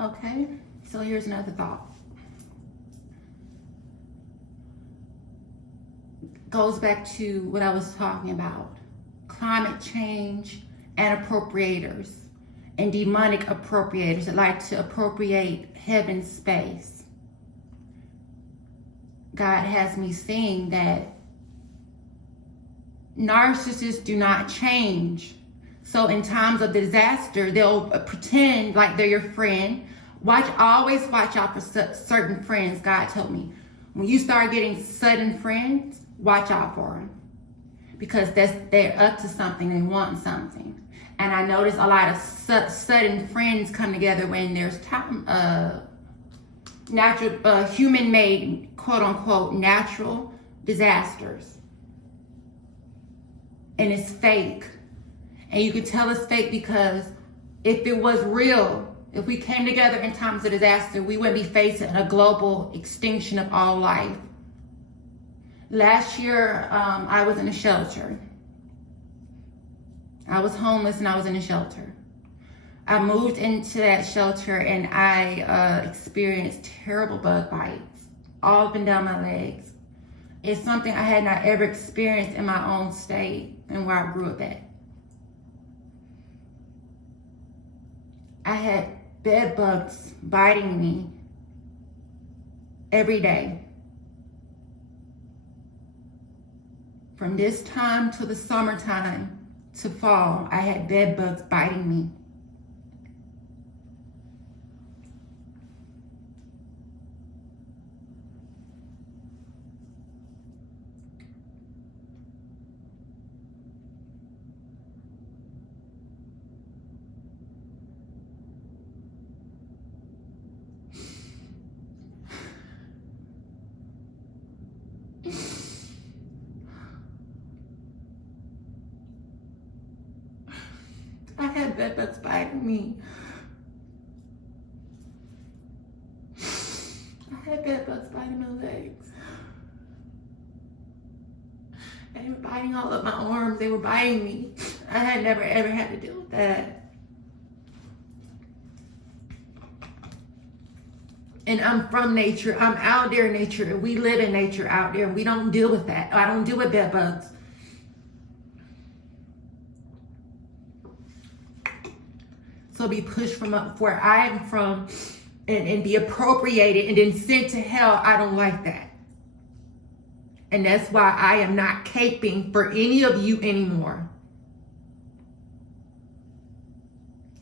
Okay, so here's another thought. Goes back to what I was talking about. Climate change and appropriators and demonic appropriators that like to appropriate heaven's space. God has me seeing that narcissists do not change. So in times of disaster, they'll pretend like they're your friend. Always watch out for certain friends. God told me, when you start getting sudden friends, watch out for them, because they're up to something and want something. And I notice a lot of sudden friends come together when there's natural, human-made, quote-unquote, natural disasters. And it's fake. And you could tell it's fake because if it was real, if we came together in times of disaster, we wouldn't be facing a global extinction of all life. Last year, I was in a shelter. I was homeless and I was in a shelter. I moved into that shelter and I experienced terrible bug bites all up and down my legs. It's something I had not ever experienced in my own state and where I grew up at. I had bed bugs biting me every day. From this time to the summertime to fall, I had bed bugs biting me. I had bed bugs biting me. I had bed bugs biting my legs. And they were biting all up my arms. They were biting me. I had never ever had to deal with that. And I'm from nature. I'm out there in nature. We live in nature out there. We don't deal with that. I don't deal with bed bugs. So be pushed from up where I am from and be appropriated and then sent to hell. I don't like that. And that's why I am not caping for any of you anymore.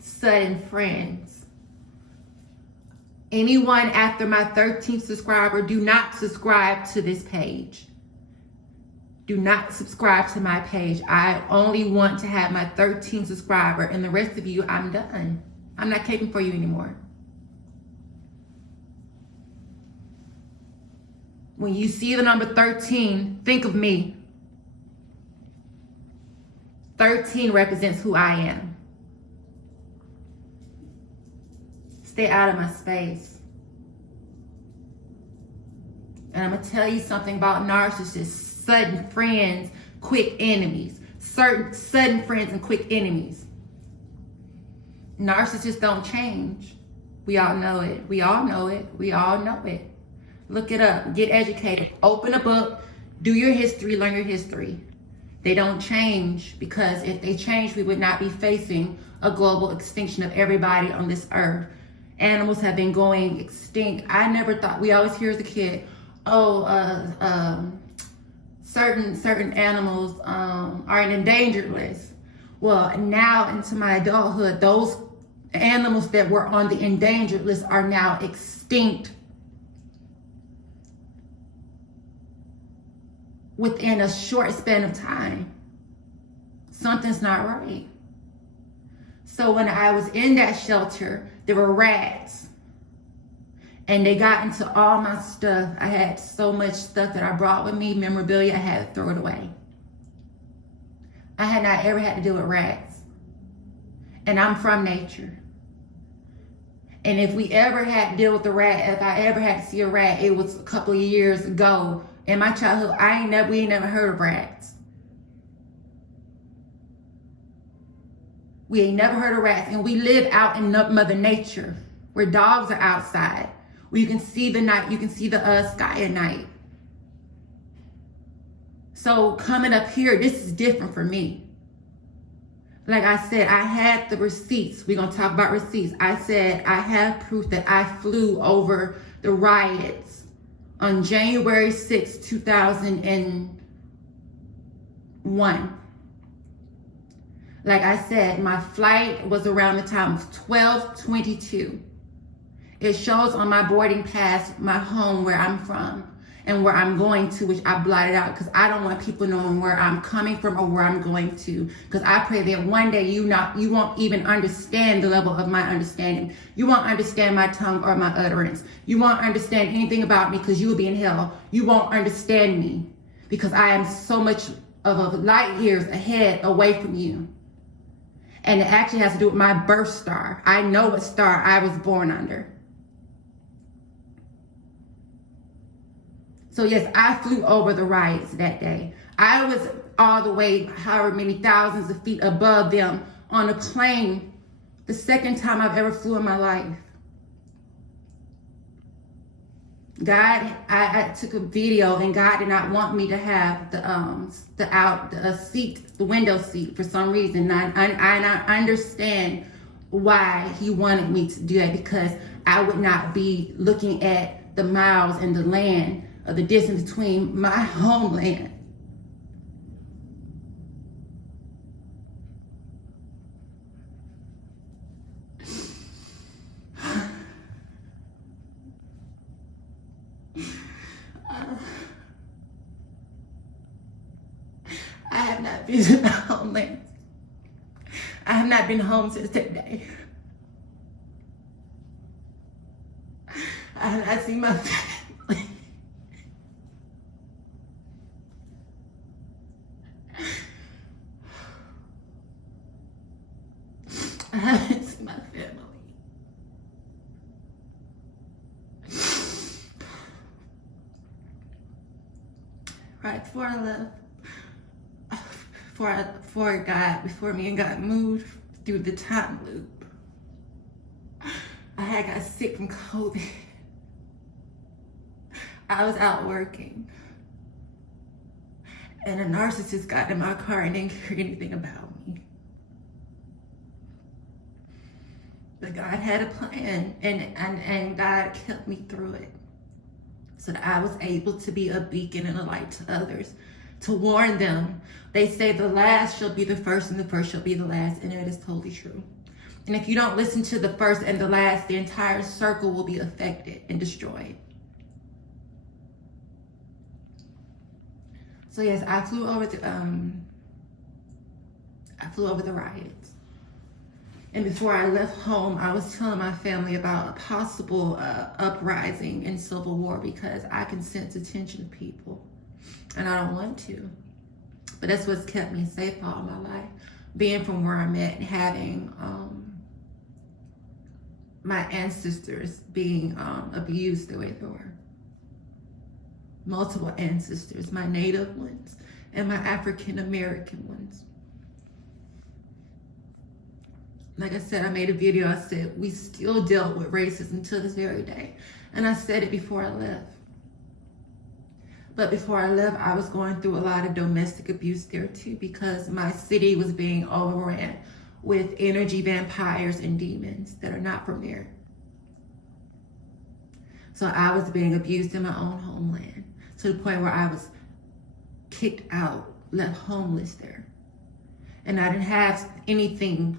Sudden friends. Anyone after my 13th subscriber, do not subscribe to this page. Do not subscribe to my page. I only want to have my 13th subscriber, and the rest of you, I'm done. I'm not caping for you anymore. When you see the number 13, think of me. 13 represents who I am. Stay out of my space. And I'm going to tell you something about narcissists. Sudden friends, quick enemies. Sudden friends and quick enemies. Narcissists don't change. We all know it. We all know it. We all know it. Look it up. Get educated. Open a book. Do your history. Learn your history. They don't change, because if they change, we would not be facing a global extinction of everybody on this earth. Animals have been going extinct. I never thought, we always hear as a kid, certain animals are an endangered list. Well, now into my adulthood, those animals that were on the endangered list are now extinct within a short span of time. Something's not right. So when I was in that shelter, there were rats. And they got into all my stuff. I had so much stuff that I brought with me, memorabilia, I had to throw it away. I had not ever had to deal with rats. And I'm from nature. And if we ever had to deal with a rat, if I ever had to see a rat, it was a couple of years ago. In my childhood, we ain't never heard of rats. We ain't never heard of rats. And we live out in Mother Nature. where dogs are outside, where you can see the night, you can see the sky at night. So coming up here, this is different for me. Like I said, I had the receipts. We're going to talk about receipts. I said I have proof that I flew over the riots on January 6, 2001. Like I said, my flight was around the time of 12:22. It shows on my boarding pass my home, where I'm from, and where I'm going to, which I blotted out because I don't want people knowing where I'm coming from or where I'm going to. Because I pray that one day you won't even understand the level of my understanding. You won't understand my tongue or my utterance. You won't understand anything about me because you will be in hell. You won't understand me because I am so much of a light years ahead away from you. And it actually has to do with my birth star. I know what star I was born under. So yes, I flew over the riots that day. I was all the way, however many thousands of feet above them on a plane, the second time I've ever flew in my life. God, I took a video, and God did not want me to have the window seat for some reason. I understand why He wanted me to do that, because I would not be looking at the miles and the land, or the distance between my homeland. I have not visited my homeland. I have not been home since that day. I have not seen my family. I haven't seen my family. Right before I left, before me and God moved through the time loop, I had got sick from COVID. I was out working, and a narcissist got in my car and didn't care anything about me. But God had a plan, and God kept me through it, so that I was able to be a beacon and a light to others, to warn them. They say the last shall be the first and the first shall be the last, and it is totally true. And if you don't listen to the first and the last, the entire circle will be affected and destroyed. So yes, I flew over the riots. And before I left home, I was telling my family about a possible uprising and civil war, because I can sense the tension of people, and I don't want to. But that's what's kept me safe all my life, being from where I'm at and having my ancestors being abused the way they were. Multiple ancestors, my Native ones and my African American ones. Like I said, I made a video, I said, we still dealt with racism to this very day. And I said it before I left. But before I left, I was going through a lot of domestic abuse there too, because my city was being overran with energy vampires and demons that are not from there. So I was being abused in my own homeland, to the point where I was kicked out, left homeless there. And I didn't have anything.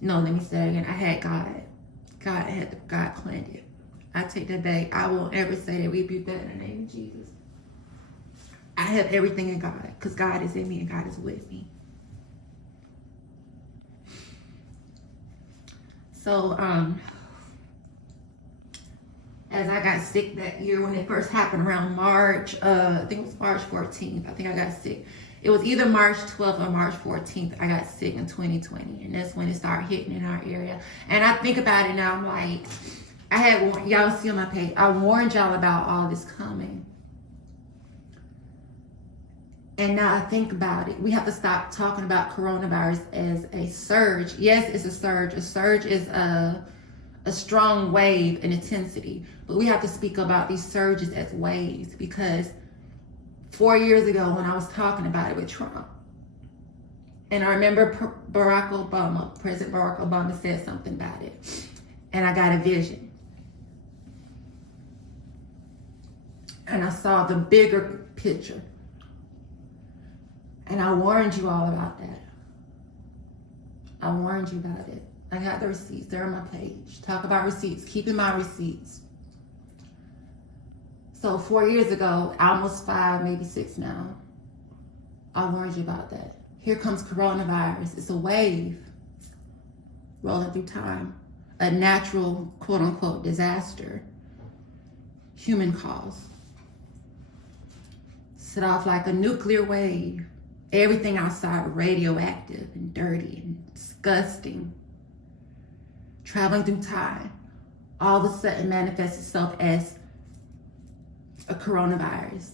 No, let me say that again. I had God. God planned it. I take that back. I won't ever say that. We rebuke that in the name of Jesus. I have everything in God, because God is in me and God is with me. So, as I got sick that year when it first happened around March, I think it was March 14th. I think I got sick. It was either March 12th or March 14th. I got sick in 2020, and that's when it started hitting in our area. And I think about it now, I'm like, y'all see on my page, I warned y'all about all this coming. And now I think about it, we have to stop talking about coronavirus as a surge. Yes, it's a surge. A surge is a a strong wave in intensity. But we have to speak about these surges as waves, because 4 years ago when I was talking about it with Trump, and I remember President Barack Obama said something about it, and I got a vision. And I saw the bigger picture. And I warned you all about that. I warned you about it. I got the receipts. They're on my page. Talk about receipts. Keeping my receipts. So 4 years ago, almost 5, maybe 6 now, I warned you about that. Here comes coronavirus. It's a wave rolling through time. A natural, quote unquote, disaster. Human cause. Set off like a nuclear wave. Everything outside radioactive and dirty and disgusting. Traveling through time. All of a sudden manifests itself as a coronavirus.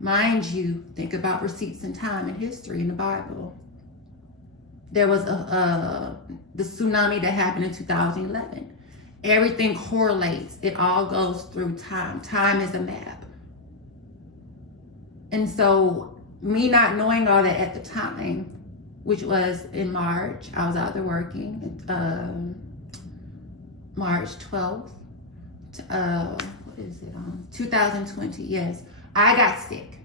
Mind you, think about receipts in time and history in the Bible. There was the tsunami that happened in 2011. Everything correlates. It all goes through time. Time is a map. And so, me not knowing all that at the time, which was in March, I was out there working, March 12th, what is it, 2020, yes. I got sick.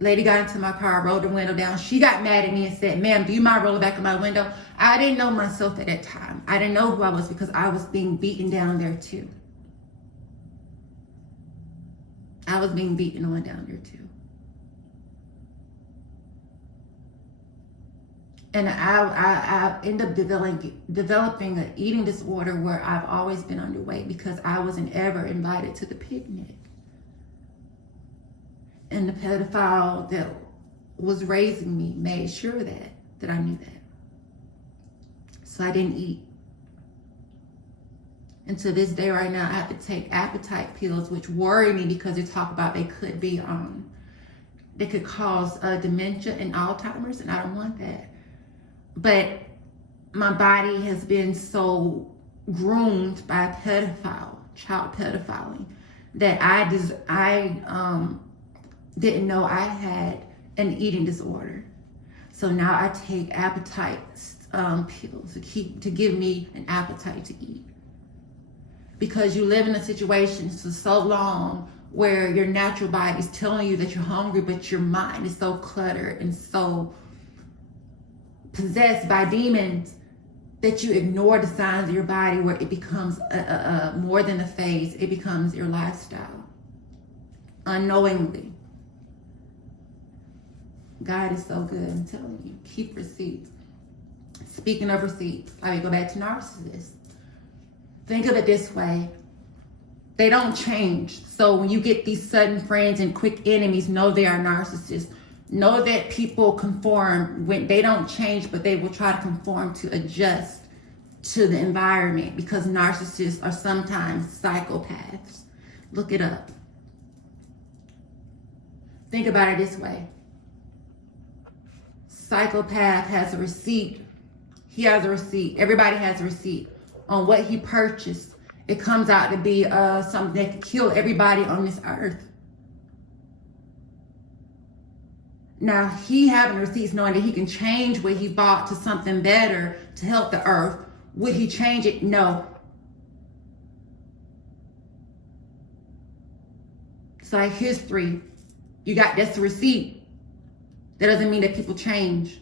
Lady got into my car, rolled the window down. She got mad at me and said, "Ma'am, do you mind rolling back in my window?" I didn't know myself at that time. I didn't know who I was because I was being beaten down there too. I was being beaten on down there too. And I ended up developing an eating disorder where I've always been underweight because I wasn't ever invited to the picnic. And the pedophile that was raising me made sure that I knew that. So I didn't eat. And to this day right now, I have to take appetite pills, which worry me because they talk about they could cause dementia and Alzheimer's, and I don't want that. But my body has been so groomed by a pedophile, child pedophiling, that I didn't know I had an eating disorder. So now I take appetite pills to give me an appetite to eat. Because you live in a situation for so long where your natural body is telling you that you're hungry, but your mind is so cluttered and so possessed by demons that you ignore the signs of your body, where it becomes more than a phase. It becomes your lifestyle. Unknowingly. God is so good, I'm telling you. Keep receipts. Speaking of receipts, I mean, go back to narcissists. Think of it this way. They don't change. So when you get these sudden friends and quick enemies, know they are narcissists. Know that people conform when they don't change, but they will try to conform to adjust to the environment, because narcissists are sometimes psychopaths. Look it up. Think about it this way. Psychopath has a receipt. He has a receipt. Everybody has a receipt on what he purchased. It comes out to be something that could kill everybody on this earth. Now, he having receipts knowing that he can change what he bought to something better to help the earth. Would he change it? No. It's like history. That's the receipt. That doesn't mean that people change.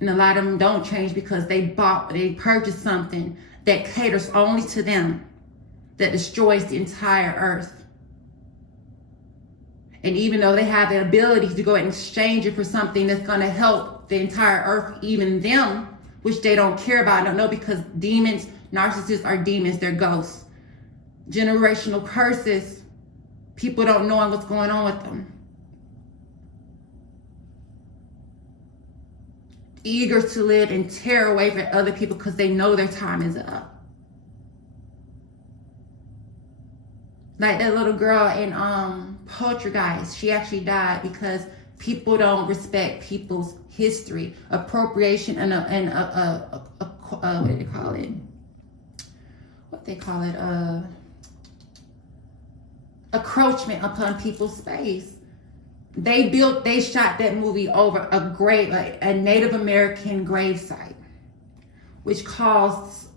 And a lot of them don't change because they purchased something that caters only to them, that destroys the entire earth. And even though they have the ability to go and exchange it for something that's going to help the entire earth, even them, which they don't care about, I don't know, because demons, narcissists are demons, they're ghosts. Generational curses, people don't know what's going on with them. Eager to live and tear away from other people because they know their time is up. Like that little girl in Poltergeist, she actually died because People don't respect people's history, appropriation, and what do they call it? What they call it? Encroachment upon people's space. They shot that movie over a Native American gravesite, which caused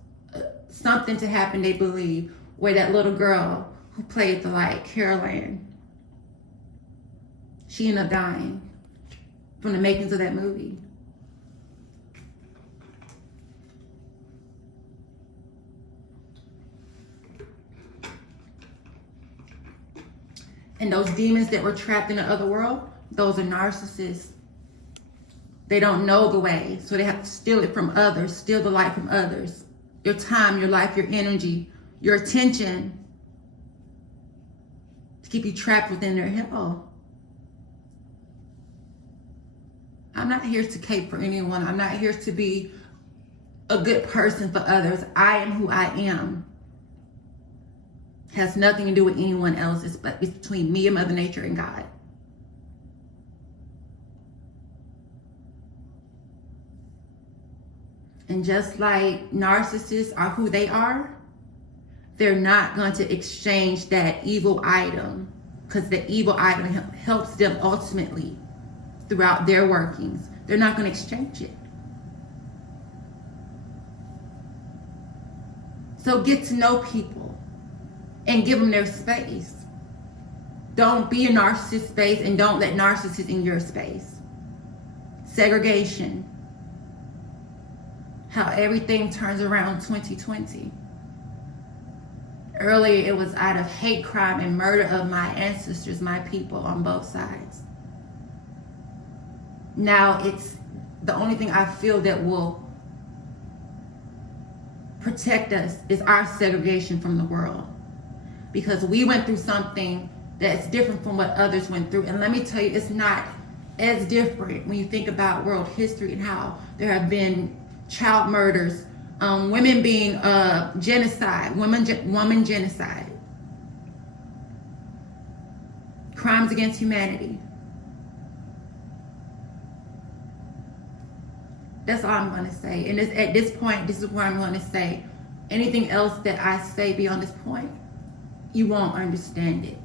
something to happen, they believe, where that little girl who played the light, Carol Ann, she ended up dying from the makings of that movie. And those demons that were trapped in the other world, those are narcissists. They don't know the way, so they have to steal it from others, steal the light from others. Your time, your life, your energy, your attention, to keep you trapped within their hell. I'm not here to cape for anyone. I'm not here to be a good person for others. I am who I am. Has nothing to do with anyone else. It's between me and Mother Nature and God. And just like narcissists are who they are, they're not going to exchange that evil item, because the evil item helps them ultimately throughout their workings. They're not going to exchange it. So get to know people and give them their space. Don't be a narcissist space, and don't let narcissists in your space. Segregation. How everything turns around 2020. Earlier it was out of hate crime and murder of my ancestors, my people on both sides. Now it's the only thing I feel that will protect us is our segregation from the world. Because we went through something that's different from what others went through. And let me tell you, it's not as different when you think about world history and how there have been child murders, women being genocide, woman genocide, crimes against humanity. That's all I'm going to say. And at this point, this is what I'm going to say. Anything else that I say beyond this point, you won't understand it.